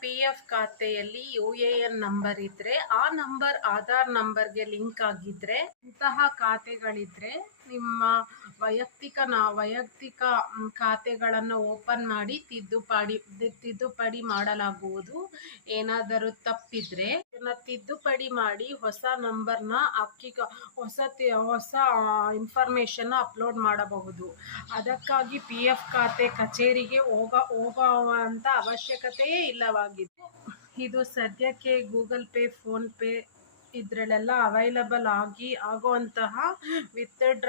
P F ಖಾತೆಯಲ್ಲಿ U A N number ಇದ್ರೆ ಆ ನಂಬರ್ ಆಧಾರ್ ನಂಬರ್ಗೆ ಲಿಂಕ್ ಆಗಿದ್ರೆ ಇಂತಹ ಖಾತೆಗಳಿದ್ರೆ ನಿಮ್ಮ ವೈಯಕ್ತಿಕ ನ, ವೈಯಕ್ತಿಕ ಖಾತೆಗಳನ್ನು ಓಪನ್ ಮಾಡಿ ತಿದ್ದುಪಡಿ ತಿದ್ದುಪಡಿ ಮಾಡಲಾಗುವುದು. ಏನಾದರೂ ತಪ್ಪಿದ್ರೆ ತಿದ್ದುಪಡಿ ಮಾಡಿ ಹೊಸ ನಂಬರ್ನ ಅಕ್ಕಿ ಹೊಸ ಹೊಸ ಇನ್ಫಾರ್ಮೇಷನ್ ಅಪ್ಲೋಡ್ ಮಾಡಬಹುದು. ಅದಕ್ಕಾಗಿ ಪಿ ಎಫ್ ಖಾತೆ ಕಚೇರಿಗೆ ಹೋಗ ಹೋಗುವಂಥ ಅವಶ್ಯಕತೆಯೇ ಇಲ್ಲವಾಗಿದೆ ಇದು ಸದ್ಯಕ್ಕೆ ಗೂಗಲ್ ಪೇ ಫೋನ್ಪೇ ಇದರಲ್ಲೆಲ್ಲ ಅವೈಲಬಲ್ ಆಗಿ ಆಗುವಂತಹ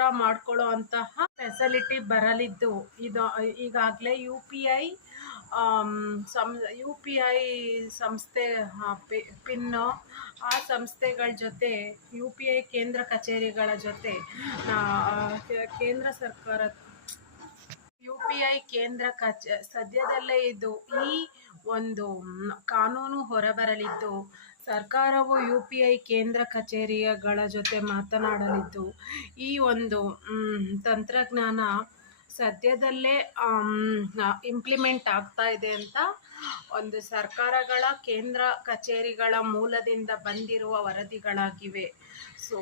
ಮಾಡ್ಕೊಳ್ಳೋ ಅಂತಹ ಫೆಸಿಲಿಟಿ ಬರಲಿದ್ದು. ಇದು, ಈಗಾಗಲೇ ಯು ಪಿ ಐ ಸಂ ಯು ಪಿ ಐ ಸಂಸ್ಥೆ ಪಿನ್ ಪಿ- ಆ ಸಂಸ್ಥೆಗಳ ಜೊತೆ ಯು ಪಿ ಐ ಕೇಂದ್ರ ಕಚೇರಿಗಳ ಜೊತೆ ಕೇಂದ್ರ ಸರ್ಕಾರ ಪಿ ಕೇಂದ್ರ ಕಚ, ಸದ್ಯದಲ್ಲೇ ಇದು ಈ ಒಂದು ಕಾನೂನು ಹೊರಬರಲಿದ್ದು, ಸರ್ಕಾರವು ಯು ಪಿ ಐ ಕೇಂದ್ರ ಕಚೇರಿಗಳ ಜೊತೆ ಮಾತನಾಡಲಿದ್ದು, ಈ ಒಂದು ತಂತ್ರಜ್ಞಾನ ಸದ್ಯದಲ್ಲೇ ಇಂಪ್ಲಿಮೆಂಟ್ ಆಗ್ತಾ ಇದೆ ಅಂತ ಒಂದು ಸರ್ಕಾರಗಳ, ಕೇಂದ್ರ ಕಚೇರಿಗಳ ಮೂಲದಿಂದ ಬಂದಿರುವ ವರದಿಗಳಾಗಿವೆ. ಸೊ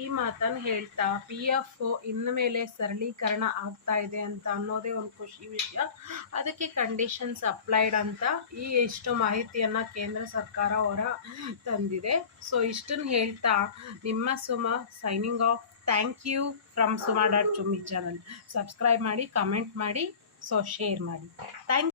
ಈ ಮಾತನ್ನು ಹೇಳ್ತಾ ಪಿ ಎಫ್ ಇನ್ನು ಮೇಲೆ ಸರಳೀಕರಣ ಆಗ್ತಾ ಇದೆ ಅಂತ ಅನ್ನೋದೇ ಒಂದು ಖುಷಿ ವಿಷಯ. ಅದಕ್ಕೆ ಕಂಡೀಷನ್ಸ್ ಅಪ್ಲೈಡ್ ಅಂತ ಈ ಇಷ್ಟು ಮಾಹಿತಿಯನ್ನು ಕೇಂದ್ರ ಸರ್ಕಾರ ಹೊರ ತಂದಿದೆ. ಸೊ ಇಷ್ಟನ್ನು ಹೇಳ್ತಾ, ನಿಮ್ಮ Suma signing off thank you from Suma dot Chummi channel. Subscribe ಮಾಡಿ ಕಮೆಂಟ್ ಮಾಡಿ ಸೊ ಶೇರ್ ಮಾಡಿ. ಥ್ಯಾಂಕ್